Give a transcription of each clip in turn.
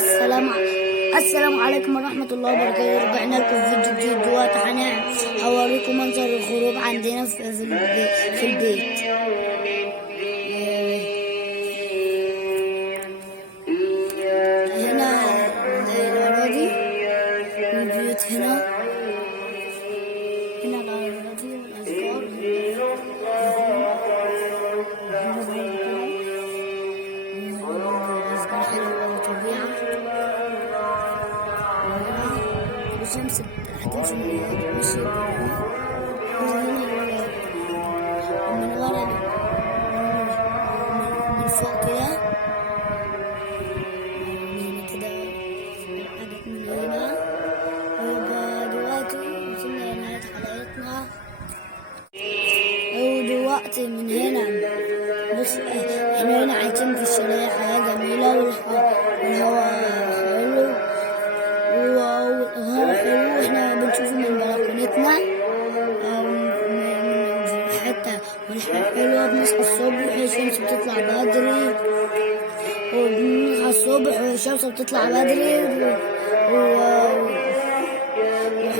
السلام عليكم ورحمة الله وبركاته. رجعنا لكم في فيديو جديد. دلوقتي هوريكم منظر الخروج عندنا في البيت. هنا الأراضي والبيوت، هنا الأراضي والأشجار، أشجار حلوة وطبيعة، والشمس هتمشي من ورا من فوق كده، حاجات من هنا. ويبقى دلوقتي وصلنا لنهاية حلقتنا. ودلوقتي من هنا بص، احنا هنا عايشين في الشاليه، حياة جميلة والهواء حلو، واحنا بنشوفه من بلكونتنا من حتة حلوة. بنصحى الصبح الشمس بتطلع بدري، وبنصحى الصبح والشمس بتطلع بدري،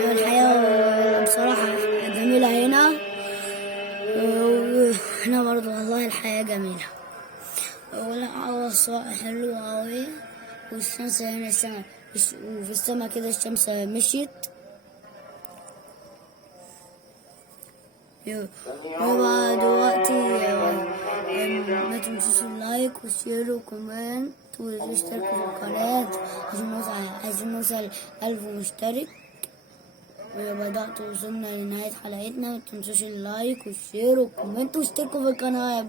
والحياة بصراحة جميلة هنا. وهنا برضه والله الحياة جميلة، والهواء حلو أوي، والشمس هنا وفي السما كده الشمس مشيت. وبقى دلوقتي ما تنسوش اللايك والشير وكومنت واشتركوا في القناة عشان نوصل 1000 مشترك. وبدأت وصلنا لنهاية حلقتنا. ما تنسوش اللايك والشير والكومنت واشتركوا في القناة.